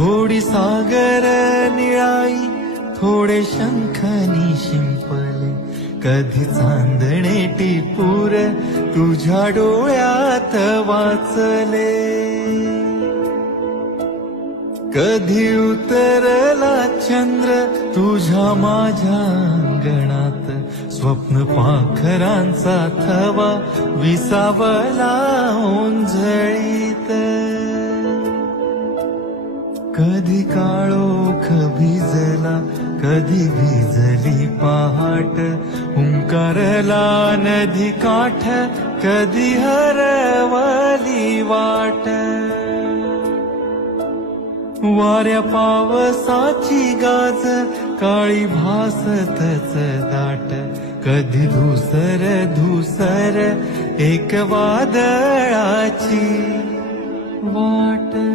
थोडी सागर निळाई, थोडे शंखनी शिंपले, कधी चांदणे टिपूर तुझ्या डोळ्यात वाचले. कधी उतरला चंद्र तुझ्या माझ्या अंगणात, स्वप्न पाखरांचा थवा विसावला ओंजळीत. कधी काळोख भिजला, कधी भिजली पहाट, हुंकारला नदी काठ, कधी हरवली वाट. वाऱ्या पावसाची गाज काळी भासतच दाट, कधी धुसर धुसर एक वादळाची वाट.